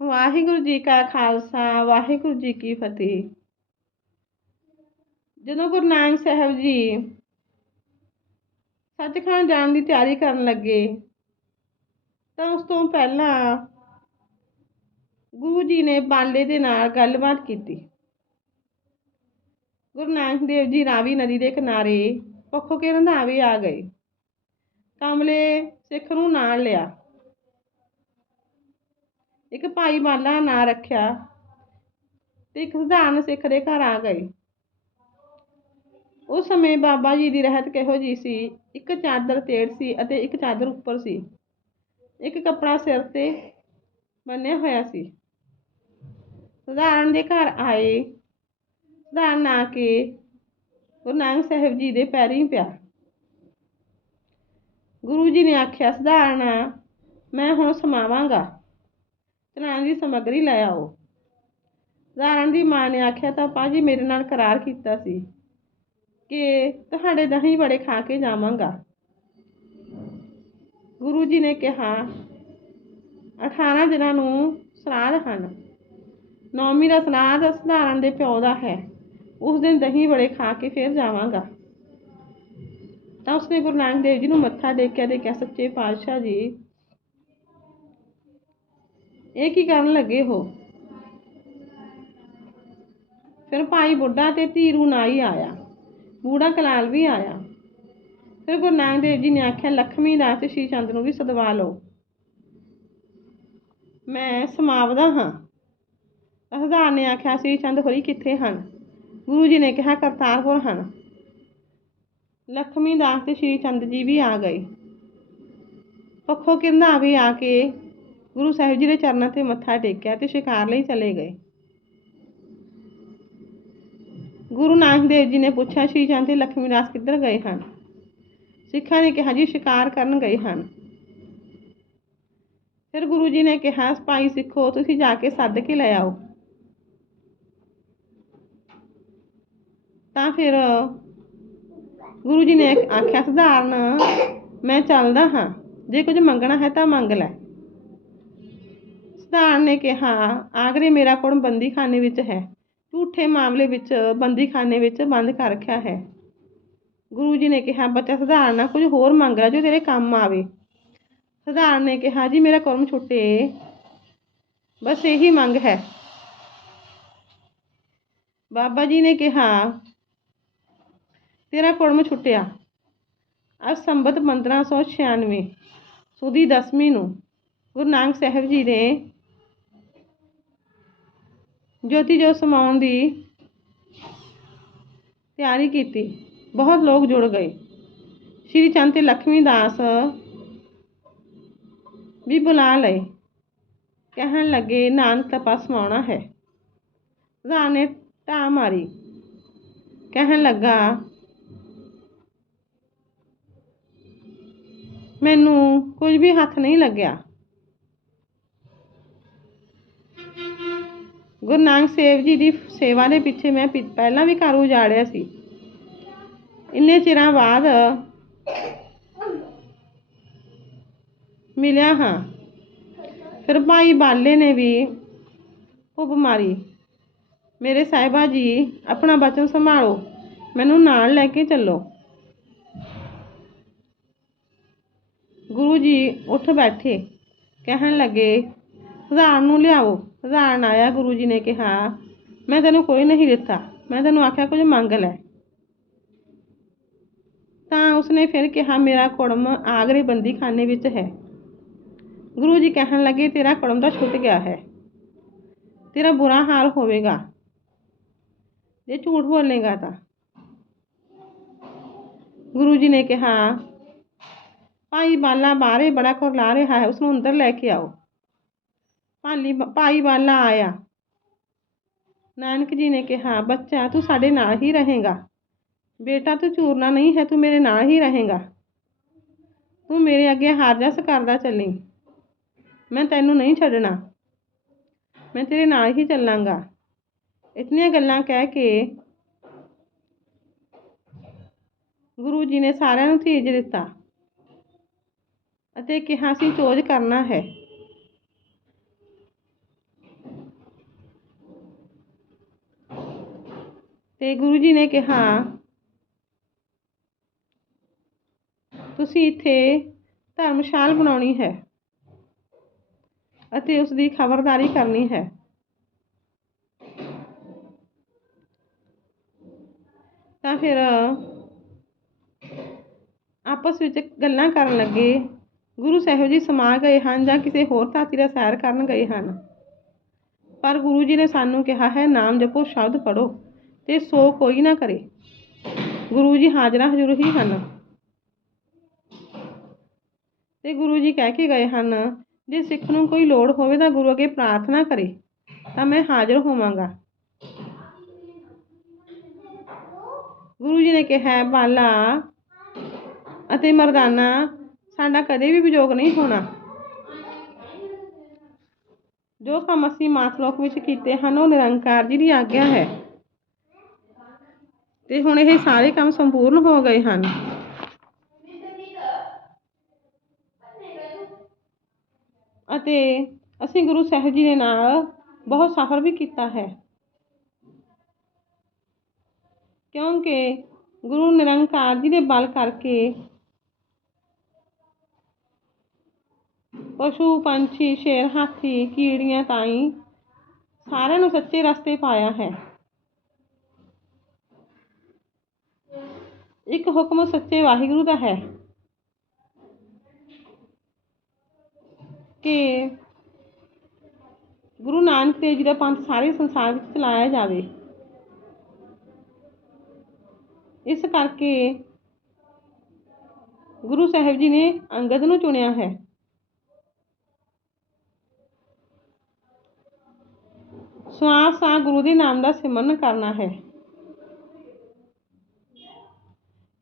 ਵਾਹਿਗੁਰੂ ਜੀ ਕਾ ਖਾਲਸਾ ਵਾਹਿਗੁਰੂ ਜੀ ਕੀ ਫਤਿਹ। ਜਦੋਂ ਗੁਰੂ ਨਾਨਕ ਸਾਹਿਬ ਜੀ ਸੱਚਖੰਡ ਜਾਣ ਦੀ ਤਿਆਰੀ ਕਰਨ ਲੱਗੇ ਤਾਂ ਉਸ ਤੋਂ ਪਹਿਲਾਂ ਗੁਰੂ ਜੀ ਨੇ ਬਾਲੇ ਦੇ ਨਾਲ ਗੱਲਬਾਤ ਕੀਤੀ। ਗੁਰੂ ਨਾਨਕ ਦੇਵ ਜੀ ਰਾਵੀ ਨਦੀ ਦੇ ਕਿਨਾਰੇ ਪੱਖੋਂ ਕੇ ਰੰਧਾਵੇ ਆ ਗਏ। ਕਮਲੇ ਸਿੱਖ ਨੂੰ ਨਾਲ ਲਿਆ, ਇੱਕ ਭਾਈ ਬਾਲਾ ਨਾਂ ਰੱਖਿਆ ਤੇ ਇੱਕ ਸਧਾਰਨ ਸਿੱਖ ਦੇ ਘਰ ਆ ਗਏ। ਉਸ ਸਮੇਂ ਬਾਬਾ ਜੀ ਦੀ ਰਹਿਤ ਕਿਹੋ ਜਿਹੀ ਸੀ? ਇੱਕ ਚਾਦਰ ਤੇੜ ਸੀ ਅਤੇ ਇੱਕ ਚਾਦਰ ਉੱਪਰ ਸੀ, ਇੱਕ ਕੱਪੜਾ ਸਿਰ ਤੇ ਬੰਨਿਆ ਹੋਇਆ ਸੀ। ਸਧਾਰਨ ਦੇ ਘਰ ਆਏ। ਸਧਾਰਨ ਆ ਕੇ ਗੁਰੂ ਨਾਨਕ ਸਾਹਿਬ ਜੀ ਦੇ ਪੈਰੀਂ ਪਿਆ। ਗੁਰੂ ਜੀ ਨੇ ਆਖਿਆ, ਸਧਾਰਨ ਮੈਂ ਹੁਣ ਸਮਾਵਾਂਗਾ, ਚਲਾਣ ਦੀ ਸਮੱਗਰੀ ਲੈ ਆਓ। ਸਧਾਰਨ ਦੀ ਮਾਂ ਨੇ ਆਖਿਆ, ਤਾਂ ਪਾਪਾ ਜੀ ਮੇਰੇ ਨਾਲ ਕਰਾਰ ਕੀਤਾ ਸੀ ਕਿ ਤੁਹਾਡੇ ਦਹੀਂ ਬੜੇ ਖਾ ਕੇ ਜਾਵਾਂਗਾ। ਗੁਰੂ ਜੀ ਨੇ ਕਿਹਾ, 18 ਦਿਨਾਂ ਨੂੰ ਸਰਾਧ ਹਨ। 9ਵੀਂ ਦਾ ਸਰਾਧ ਸਧਾਰਨ ਦੇ ਪਿਓ ਦਾ ਹੈ। ਉਸ ਦਿਨ ਦਹੀਂ ਬੜੇ ਖਾ ਕੇ ਫਿਰ ਜਾਵਾਂਗਾ। ਤਾਂ ਉਸਨੇ ਗੁਰੂ ਨਾਨਕ ਦੇਵ ਜੀ ਨੂੰ ਮੱਥਾ ਟੇਕਿਆ ਤੇ ਕਿਹਾ, ਸੱਚੇ ਪਾਤਸ਼ਾਹ ਜੀ, ਇਹ ਕੀ ਕਰਨ ਲੱਗੇ ਹੋ? ਫਿਰ ਭਾਈ ਬੁੱਢਾ ਤੇ ਧੀਰੂ ਨਾਈ ਆਇਆ, ਬੂੜਾ ਕਲਾਲ ਵੀ ਆਇਆ। ਫਿਰ ਗੁਰੂ ਨਾਨਕ ਦੇਵ ਜੀ ਨੇ ਆਖਿਆ, ਲਖਮੀ ਦਾਸ ਤੇ ਸ਼੍ਰੀ ਚੰਦ ਨੂੰ ਵੀ ਸਦਵਾ ਲਓ, ਮੈਂ ਸਮਾਵਦਾ ਹਾਂ। ਹਜ਼ਾਰ ਨੇ ਆਖਿਆ, ਸ਼੍ਰੀ ਚੰਦ ਹੋਰੀ ਕਿੱਥੇ ਹਨ? ਗੁਰੂ ਜੀ ਨੇ ਕਿਹਾ, ਕਰਤਾਰਪੁਰ ਹਨ। ਲਖਮੀ ਦਾਸ ਤੇ ਸ਼੍ਰੀ ਚੰਦ ਜੀ ਵੀ ਆ ਗਏ। ਪੱਖੋਂ ਕੇ ਰੰਧਾਵੇ ਆ ਕੇ ਗੁਰੂ ਸਾਹਿਬ ਜੀ ਦੇ ਚਰਨਾਂ ਤੇ ਮੱਥਾ ਟੇਕਿਆ ਤੇ ਸ਼ਿਕਾਰ ਲਈ ਚਲੇ ਗਏ। ਗੁਰੂ ਨਾਨਕ ਦੇਵ ਜੀ ਨੇ ਪੁੱਛਿਆ, ਸ਼੍ਰੀ ਚੰਦ ਤੇ ਲਖਮੀ ਦਾਸ ਕਿੱਧਰ ਗਏ ਹਨ? ਸਿੱਖਾਂ ਨੇ ਕਿਹਾ, ਜੀ ਸ਼ਿਕਾਰ ਕਰਨ ਗਏ ਹਨ। ਫਿਰ ਗੁਰੂ ਜੀ ਨੇ ਕਿਹਾ, ਭਾਈ ਸਿੱਖੋ, ਤੁਸੀਂ ਜਾ ਕੇ ਸੱਦ ਕੇ ਲੈ ਆਓ। ਤਾਂ ਫਿਰ ਗੁਰੂ ਜੀ ਨੇ ਆਖਿਆ, ਸਧਾਰਨ ਮੈਂ ਚੱਲਦਾ ਹਾਂ, ਜੇ ਕੁਝ ਮੰਗਣਾ ਹੈ ਤਾਂ ਮੰਗ ਲੈ। ਸਧਾਰਨ ਨੇ ਕਿਹਾ, ਆਗਰੇ ਮੇਰਾ ਕੁੜਮ ਬੰਦੀਖਾਨੇ ਵਿੱਚ ਹੈ, ਝੂਠੇ ਮਾਮਲੇ ਵਿੱਚ ਬੰਦੀਖਾਨੇ ਵਿੱਚ ਬੰਦ ਕਰ ਰੱਖਿਆ ਹੈ। ਗੁਰੂ ਜੀ ਨੇ ਕਿਹਾ, ਬੱਚਾ ਸਧਾਰਨ ਕੁਝ ਹੋਰ ਮੰਗ ਲੈ ਜੋ ਤੇਰੇ ਕੰਮ ਆਵੇ। ਸਧਾਰਨ ਨੇ ਕਿਹਾ, ਜੀ ਮੇਰਾ ਕੁੜਮ ਛੁੱਟੇ, ਬਸ ਇਹੀ ਮੰਗ ਹੈ। ਬਾਬਾ ਜੀ ਨੇ ਕਿਹਾ, ਤੇਰਾ ਕੁੜਮ ਛੁੱਟਿਆ। ਅੱਜ ਸੰਬਤ 1596 ਸੁਦੀ 10ਵੀਂ ਨੂੰ ਗੁਰੂ ਨਾਨਕ ਸਾਹਿਬ ਜੀ ਨੇ ਜੋਤੀ ਜੋਤ ਸਮਾਉਣ ਦੀ ਤਿਆਰੀ ਕੀਤੀ। ਬਹੁਤ ਲੋਕ ਜੁੜ ਗਏ। ਸ਼੍ਰੀ ਚੰਦ ਤੇ ਲਖਮੀ ਦਾਸ ਵੀ ਬੁਲਾ ਲਏ। ਕਹਿਣ ਲੱਗੇ, ਨਾਨਕ ਤਪਾ ਸਮਾਉਣਾ ਹੈ। ਸਧਾਰਨ ਨੇ ਢਾਹ ਮਾਰੀ। ਕਹਿਣ ਲੱਗਾ, ਮੈਨੂੰ ਕੁਝ ਵੀ ਹੱਥ ਨਹੀਂ ਲੱਗਿਆ। ਗੁਰੂ ਨਾਨਕ ਸਾਹਿਬ ਜੀ ਦੀ ਸੇਵਾ ਦੇ ਪਿੱਛੇ ਮੈਂ ਪਹਿਲਾਂ ਵੀ ਘਰ ਉਜਾੜਿਆ ਸੀ। ਇੰਨੇ ਚਿਰਾਂ ਬਾਅਦ ਮਿਲਿਆ ਹਾਂ। ਫਿਰ ਭਾਈ ਬਾਲੇ ਨੇ ਵੀ ਹੁੱਬ ਮਾਰੀ, ਮੇਰੇ ਸਾਹਿਬਾ ਜੀ ਆਪਣਾ ਬਚਨ ਸੰਭਾਲੋ, ਮੈਨੂੰ ਨਾਲ ਲੈ ਕੇ ਚੱਲੋ। ਗੁਰੂ ਜੀ ਉੱਠ ਬੈਠੇ। ਕਹਿਣ ਲੱਗੇ, ਸਧਾਰਨ ਨੂੰ ਲਿਆਓ। ਸਧਾਰਨ ਆਇਆ। ਗੁਰੂ ਜੀ ਨੇ ਕਿਹਾ, ਮੈਂ ਤੈਨੂੰ ਕੋਈ ਨਹੀਂ ਦਿੱਤਾ, ਮੈਂ ਤੈਨੂੰ ਆਖਿਆ ਕੁਝ ਮੰਗ ਲੈ। ਤਾਂ ਉਸਨੇ ਫਿਰ ਕਿਹਾ, ਮੇਰਾ ਕੁੜਮ ਆਗਰੇ ਬੰਦੀਖਾਨੇ ਵਿੱਚ ਹੈ। ਗੁਰੂ ਜੀ ਕਹਿਣ ਲੱਗੇ, ਤੇਰਾ ਕੁੜਮ ਤਾਂ ਛੁੱਟ ਗਿਆ ਹੈ, ਤੇਰਾ ਬੁਰਾ ਹਾਲ ਹੋਵੇਗਾ ਜੇ ਝੂਠ ਬੋਲੇਗਾ ਤਾਂ। ਗੁਰੂ ਜੀ ਨੇ ਕਿਹਾ, ਭਾਈ ਬਾਲਾ ਬਾਹਰੇ ਬੜਾ ਕੁਰਲਾ ਰਿਹਾ ਹੈ, ਉਸਨੂੰ ਅੰਦਰ ਲੈ ਕੇ ਆਓ। ਭਾਈ ਬਾਲਾ ਆਇਆ। ਨਾਨਕ ਜੀ ਨੇ ਕਿਹਾ, ਬੱਚਾ ਤੂੰ ਸਾਡੇ ਨਾਲ ਹੀ ਰਹੇਗਾ। ਬੇਟਾ ਤੂੰ ਚੂਰਨਾ ਨਹੀਂ ਹੈ, ਤੂੰ ਮੇਰੇ ਨਾਲ ਹੀ ਰਹੇਗਾ। ਤੂੰ ਮੇਰੇ ਅੱਗੇ ਹਾਰ ਜਸ ਕਰਦਾ ਚੱਲੀ, ਮੈਂ ਤੈਨੂੰ ਨਹੀਂ ਛੱਡਣਾ, ਮੈਂ ਤੇਰੇ ਨਾਲ ਹੀ ਚੱਲਾਂਗਾ। ਇਤਨੀਆਂ ਗੱਲਾਂ ਕਹਿ ਕੇ ਗੁਰੂ ਜੀ ਨੇ ਸਾਰਿਆਂ ਨੂੰ ਧੀਰਜ ਦਿੱਤਾ ਅਤੇ ਕਿਹਾ, ਅਸੀਂ ਚੋਜ ਕਰਨਾ ਹੈ। ਤੇ ਗੁਰੂ ਜੀ ਨੇ ਕਿਹਾ ਤੁਸੀਂ ਇੱਥੇ ਧਰਮਸ਼ਾਲ ਬਣਾਉਣੀ ਹੈ ਅਤੇ ਉਸ ਦੀ ਖਬਰਦਾਰੀ ਕਰਨੀ ਹੈ। ਤਾਂ ਫਿਰ ਆਪਸ ਵਿੱਚ ਗੱਲਾਂ ਕਰਨ ਲੱਗੇ। ਗੁਰੂ ਸਾਹਿਬ ਜੀ ਸਮਾ ਗਏ ਹਨ ਜਾਂ ਕਿਸੇ ਹੋਰ ਧਰਤੀ ਦਾ ਸੈਰ ਕਰਨ ਗਏ ਹਨ। ਪਰ ਗੁਰੂ ਜੀ ਨੇ ਸਾਨੂੰ ਕਿਹਾ ਹੈ ਨਾਮ ਜਪੋ, ਸ਼ਬਦ ਪੜ੍ਹੋ ਤੇ ਸੋ ਕੋਈ ਨਾ ਕਰੇ। ਗੁਰੂ ਜੀ ਹਾਜ਼ਰਾ ਹਜ਼ੂਰ ਹੀ ਹਨ ਤੇ ਗੁਰੂ ਜੀ ਕਹਿ ਕੇ ਗਏ ਹਨ, ਜੇ ਸਿੱਖ ਨੂੰ ਕੋਈ ਲੋੜ ਹੋਵੇ ਤਾਂ ਗੁਰੂ ਅੱਗੇ ਪ੍ਰਾਰਥਨਾ ਕਰੇ ਤਾਂ ਮੈਂ ਹਾਜ਼ਰ ਹੋਵਾਂਗਾ। ਗੁਰੂ ਜੀ ਨੇ ਕਿਹਾ ਬਾਲਾ ਅਤੇ ਮਰਦਾਨਾ ਸਾਡਾ ਕਦੇ ਵੀ ਵਿਯੋਗ ਨਹੀਂ ਹੋਣਾ। ਜੋ ਕੰਮ ਅਸੀਂ ਮਾਤਲੋਕ ਵਿੱਚ ਕੀਤੇ ਹਨ ਉਹ ਨਿਰੰਕਾਰ ਜੀ ਦੀ ਆਗਿਆ ਹੈ ਤੇ ਹੁਣ ਇਹ ਸਾਰੇ ਕੰਮ ਸੰਪੂਰਨ ਹੋ ਗਏ ਹਨ। ਅਤੇ ਅਸੀਂ ਗੁਰੂ ਸਾਹਿਬ ਜੀ ਦੇ ਨਾਲ ਬਹੁਤ ਸਫ਼ਰ ਵੀ ਕੀਤਾ ਹੈ, ਕਿਉਂਕਿ ਗੁਰੂ ਨਿਰੰਕਾਰ ਜੀ ਦੇ ਬਲ ਕਰਕੇ ਪਸ਼ੂ ਪੰਛੀ, ਸ਼ੇਰ, ਹਾਥੀ, ਕੀੜੀਆਂ ਤਾਈਂ ਸਾਰਿਆਂ ਨੂੰ ਸੱਚੇ ਰਸਤੇ ਪਾਇਆ ਹੈ। ਇੱਕ ਹੁਕਮ ਸੱਚੇ ਵਾਹਿਗੁਰੂ ਦਾ ਹੈ ਕਿ ਗੁਰੂ ਨਾਨਕ ਦੇਵ ਜੀ ਦਾ ਪੰਥ ਸਾਰੇ ਸੰਸਾਰ ਵਿੱਚ ਚਲਾਇਆ ਜਾਵੇ। ਇਸ ਕਰਕੇ ਗੁਰੂ ਸਾਹਿਬ ਜੀ ਨੇ ਅੰਗਦ ਨੂੰ ਚੁਣਿਆ ਹੈ। ਸਵਾਸ ਆ ਗੁਰੂ ਦੇ ਨਾਮ ਦਾ ਸਿਮਰਨ ਕਰਨਾ ਹੈ,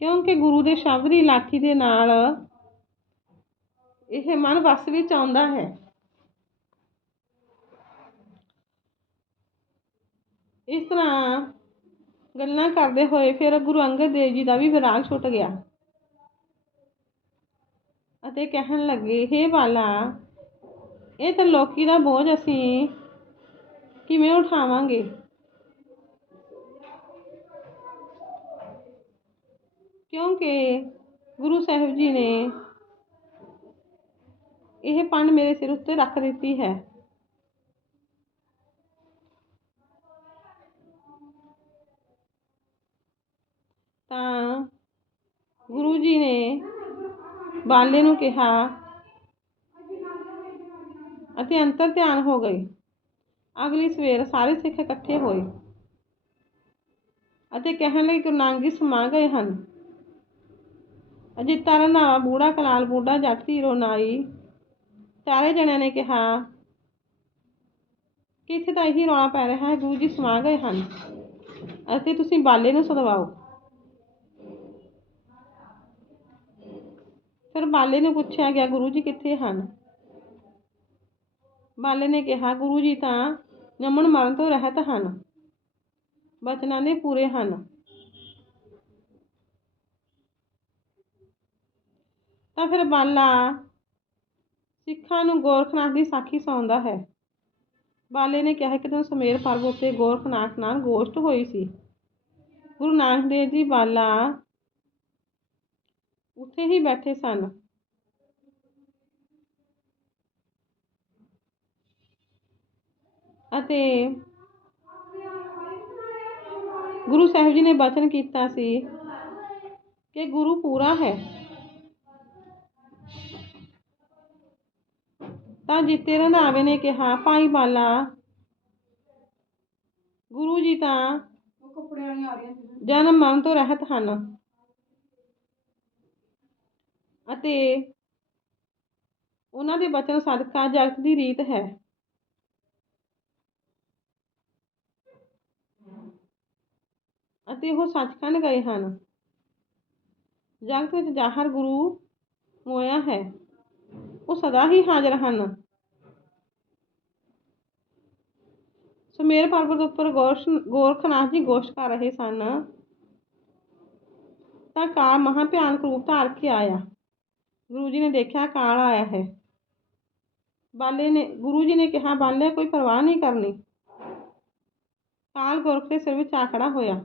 ਕਿਉਂਕਿ ਗੁਰੂ ਦੇ ਸ਼ਬਦ ਦੀ ਲਾਠੀ ਦੇ ਨਾਲ ਇਹ ਮਨ ਵੱਸ ਵਿੱਚ ਆਉਂਦਾ ਹੈ। ਇਸ ਤਰ੍ਹਾਂ ਗੱਲਾਂ ਕਰਦੇ ਹੋਏ ਫਿਰ ਗੁਰੂ ਅੰਗਦ ਦੇਵ ਜੀ ਦਾ ਵੀ ਵਿਰਾਗ ਛੁੱਟ ਗਿਆ ਅਤੇ ਕਹਿਣ ਲੱਗੇ, ਹੇ ਬਾਲਾ, ਇਹ ਤ੍ਰਿਲੋਕੀ ਦਾ ਬੋਝ ਅਸੀਂ ਕਿਵੇਂ ਉਠਾਵਾਂਗੇ। ਕਿਉਂਕਿ ਗੁਰੂ ਸਾਹਿਬ ਜੀ ਨੇ ਇਹ ਪੰਡ ਮੇਰੇ ਸਿਰ ਉੱਤੇ ਰੱਖ ਦਿੱਤੀ ਹੈ। ਤਾਂ ਗੁਰੂ ਜੀ ਨੇ ਬਾਲੇ ਨੂੰ ਕਿਹਾ ਅਤੇ ਅੰਤਰ ਧਿਆਨ ਹੋ ਗਏ। ਅਗਲੀ ਸਵੇਰ ਸਾਰੇ ਸਿੱਖ ਇਕੱਠੇ ਹੋਏ ਅਤੇ ਕਹਿਣ ਲੱਗੇ, ਗੁਰੂ ਨਾਨਕ ਜੀ ਸਮਾ ਗਏ ਹਨ। ਅਜੀਤਾ ਰੰਧਾਵਾ, ਬੂੜਾ ਕਲਾਲ, ਬੁੱਢਾ ਜੱਟ, ਧੀਰੋ ਨਾਈ ਚਾਰੇ ਜਣਿਆਂ ਨੇ ਕਿਹਾ ਕਿ ਇੱਥੇ ਤਾਂ ਇਹੀ ਰੌਲਾ ਪੈ ਰਿਹਾ ਹੈ, ਗੁਰੂ ਜੀ ਸਮਾ ਗਏ ਹਨ ਅਤੇ ਤੁਸੀਂ ਬਾਲੇ ਨੂੰ ਸਦਵਾਓ। ਫਿਰ ਬਾਲੇ ਨੂੰ ਪੁੱਛਿਆ ਗਿਆ, ਗੁਰੂ ਜੀ ਕਿੱਥੇ ਹਨ। ਬਾਲੇ ਨੇ ਕਿਹਾ, ਗੁਰੂ ਜੀ ਤਾਂ ਜੰਮਣ ਮਰਨ ਤੋਂ ਰਹਿਤ ਹਨ, ਬਚਨਾਂ ਦੇ ਪੂਰੇ ਹਨ। ਤਾਂ ਫਿਰ ਬਾਲਾ ਸਿੱਖਾਂ ਨੂੰ ਗੋਰਖਨਾਥ ਦੀ ਸਾਖੀ ਸੁਣਾਉਂਦਾ ਹੈ। ਬਾਲੇ ਨੇ ਕਿਹਾ, ਇੱਕ ਦਿਨ ਸੁਮੇਰ ਪਰਬਤ ਉੱਤੇ ਗੋਰਖਨਾਥ ਨਾਲ ਗੋਸ਼ਟ ਹੋਈ ਸੀ। ਗੁਰੂ ਨਾਨਕ ਦੇਵ ਜੀ ਬਾਲਾ ਉੱਥੇ ਹੀ ਬੈਠੇ ਸਨ। ਅਤੇ ਗੁਰੂ ਸਾਹਿਬ ਜੀ ਨੇ ਬਚਨ ਕੀਤਾ ਸੀ ਕਿ ਗੁਰੂ ਪੂਰਾ ਹੈ। ਤਾਂ ਜੀਤੇ ਰੰਧਾਵੇ ਨੇ ਕਿਹਾ, ਭਾਈ ਬਾਲਾ, ਗੁਰੂ ਜੀ ਤਾਂ ਜਨਮ ਮਰਨ ਤੋਂ ਰਹਿਤ ਹਨ ਅਤੇ ਉਹਨਾਂ ਦੇ ਬਚਨ ਸਦਕਾ ਜਗਤ ਦੀ ਰੀਤ ਹੈ। ਅਤੇ ਉਹ ਸੱਚਖੰਡ ਗਏ ਹਨ। ਜਗਤ ਵਿੱਚ ਜ਼ਾਹਰ ਗੁਰੂ ਮੋਇਆ ਹੈ, ਉਹ ਸਦਾ ਹੀ ਹਾਜ਼ਰ ਹਨ। ਸੁਮੇਰ ਪਰਬਤ ਉੱਪਰ ਗੋਰਖਨਾਥ ਜੀ ਗੋਸ਼ਟ ਕਰ ਰਹੇ ਸਨ ਤਾਂ ਕਾਲ ਮਹਾਂ ਭਿਆਨਕ ਰੂਪ ਧਾਰ ਕੇ ਆਇਆ। ਗੁਰੂ ਜੀ ਨੇ ਦੇਖਿਆ ਕਾਲ ਆਇਆ ਹੈ। ਗੁਰੂ ਜੀ ਨੇ ਕਿਹਾ, ਬਾਲੇ ਕੋਈ ਪਰਵਾਹ ਨਹੀਂ ਕਰਨੀ। ਕਾਲ ਗੋਰਖ ਦੇ ਸਿਰ ਵਿੱਚ ਆ ਖੜਾ ਹੋਇਆ।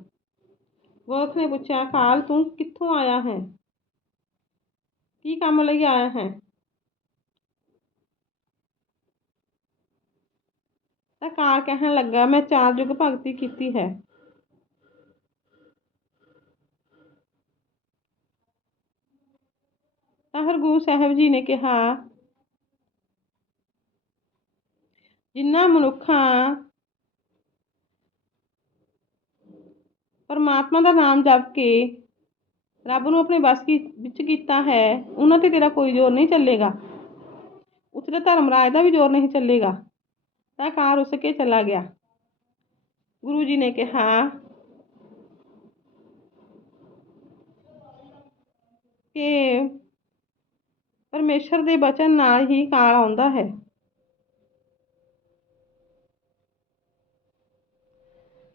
ਗੋਰਖ ਨੇ ਪੁੱਛਿਆ, ਕਾਲ ਤੂੰ ਕਿੱਥੋਂ ਆਇਆ ਹੈ? ਕੀ ਕੰਮ ਲਈ ਆਇਆ ਹੈ? ਤਾਂ ਕਾਲ ਕਹਿਣ ਲੱਗਾ, ਮੈਂ 4 ਯੁੱਗ ਭਗਤੀ ਕੀਤੀ ਹੈ। ਤਾਂ ਫਿਰ ਗੁਰੂ ਸਾਹਿਬ ਜੀ ਨੇ ਕਿਹਾ, ਜਿਨ੍ਹਾਂ ਮਨੁੱਖਾਂ ਪਰਮਾਤਮਾ ਦਾ ਨਾਮ ਜਪ ਕੇ ਰੱਬ ਨੂੰ ਆਪਣੇ ਵੱਸ ਵਿੱਚ ਕੀਤਾ ਹੈ, ਉਹਨਾਂ ਤੇ ਤੇਰਾ ਕੋਈ ਜ਼ੋਰ ਨਹੀਂ ਚੱਲੇਗਾ। ਉੱਥੇ ਤਾਂ ਧਰਮਰਾਜ ਦਾ ਵੀ ਜ਼ੋਰ ਨਹੀਂ ਚੱਲੇਗਾ। ਤਾਂ ਕਾਲ ਰੁੱਸ ਕੇ ਚਲਾ ਗਿਆ। ਗੁਰੂ ਜੀ ਨੇ ਕਿਹਾ ਕਿ ਪਰਮੇਸ਼ਰ ਦੇ ਬਚਨ ਨਾਲ ਹੀ ਕਾਲ ਆਉਂਦਾ ਹੈ।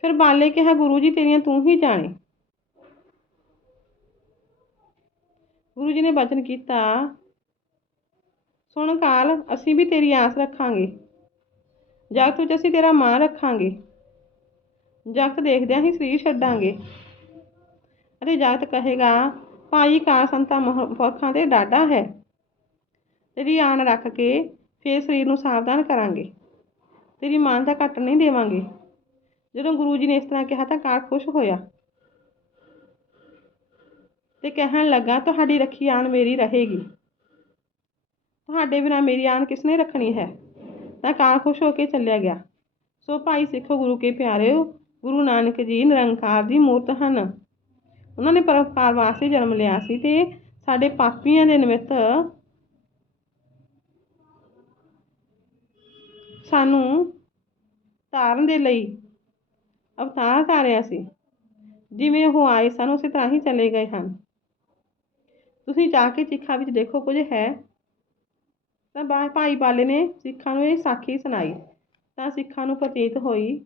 ਫਿਰ ਬਾਲੇ ਕਿਹਾ, ਗੁਰੂ ਜੀ ਤੇਰੀਆਂ ਤੂੰ ਹੀ ਜਾਣੇ। ਗੁਰੂ ਜੀ ਨੇ ਬਚਨ ਕੀਤਾ, ਸੁਣ ਕਾਲ, ਅਸੀਂ ਵੀ ਤੇਰੀ ਆਸ ਰੱਖਾਂਗੇ। ਜਗਤ ਵਿੱਚ ਅਸੀਂ ਤੇਰਾ ਮਾਣ ਰੱਖਾਂਗੇ। ਜਗਤ ਦੇਖਦਿਆਂ ਹੀ ਸਰੀਰ ਛੱਡਾਂਗੇ ਅਤੇ ਜਗਤ ਕਹੇਗਾ, ਭਾਈ ਕਾਲ ਸੰਤਾਂ ਪੁਰਖਾਂ ਤੇ ਡਾਢਾ ਹੈ। ਤੇਰੀ ਆਣ ਰੱਖ ਕੇ ਫਿਰ ਸਰੀਰ ਨੂੰ ਸਾਵਧਾਨ ਕਰਾਂਗੇ। ਤੇਰੀ ਮਾਨਤਾ ਘੱਟ ਨਹੀਂ ਦੇਵਾਂਗੇ। ਜਦੋਂ ਗੁਰੂ ਜੀ ਨੇ ਇਸ ਤਰ੍ਹਾਂ ਕਿਹਾ ਤਾਂ ਕਾਲ ਖੁਸ਼ ਹੋਇਆ ਤੇ ਕਹਿਣ ਲੱਗਾ, ਤੁਹਾਡੀ ਰੱਖੀ ਆਣ ਮੇਰੀ ਰਹੇਗੀ। ਤੁਹਾਡੇ ਬਿਨਾਂ ਮੇਰੀ ਆਣ ਕਿਸਨੇ ਰੱਖਣੀ ਹੈ? ਤਾਂ ਕਾਲ ਖੁਸ਼ ਹੋ ਕੇ ਚੱਲਿਆ ਗਿਆ। ਸੋ ਭਾਈ ਸਿੱਖੋ, ਗੁਰੂ ਕੇ ਪਿਆਰਿਓ, ਗੁਰੂ ਨਾਨਕ ਜੀ ਨਿਰੰਕਾਰ ਦੀ ਮੂਰਤ ਹਨ। ਉਹਨਾਂ ਨੇ ਪਰਉਪਕਾਰ ਵਾਸਤੇ ਜਨਮ ਲਿਆ ਸੀ ਤੇ ਸਾਡੇ ਪਾਪੀਆਂ ਦੇ ਨਿਮਿਤ ਸਾਨੂੰ ਤਾਰਨ ਦੇ ਲਈ ਅਵਤਾਰ ਧਾਰਿਆ ਸੀ। ਜਿਵੇਂ ਉਹ ਆਏ ਸਨ ਉਸੇ ਤਰ੍ਹਾਂ ਹੀ ਚਲੇ ਗਏ ਹਨ। ਤੁਸੀਂ ਜਾ ਕੇ ਚਿਖਾ ਵਿੱਚ ਦੇਖੋ, ਕੁਝ ਹੈ। ਤਾਂ ਭਾਈ ਬਾਲੇ ਨੇ ਸਿੱਖਾਂ ਨੂੰ ਇਹ ਸਾਖੀ ਸੁਣਾਈ। ਤਾਂ ਸਿੱਖਾਂ ਨੂੰ ਪ੍ਰਤੀਤ ਹੋਈ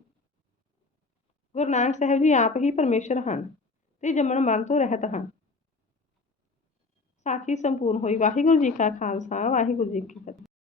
ਗੁਰੂ ਨਾਨਕ ਸਾਹਿਬ ਜੀ ਆਪ ਹੀ ਪਰਮੇਸ਼ਰ ਹਨ ਤੇ ਜੰਮਣ ਮਰਨ ਤੋਂ ਰਹਿਤ ਹਨ। ਸਾਖੀ ਸੰਪੂਰਨ ਹੋਈ। ਵਾਹਿਗੁਰੂ ਜੀ ਕਾ ਖਾਲਸਾ, ਵਾਹਿਗੁਰੂ ਜੀ ਕੀ ਫਤਿਹ।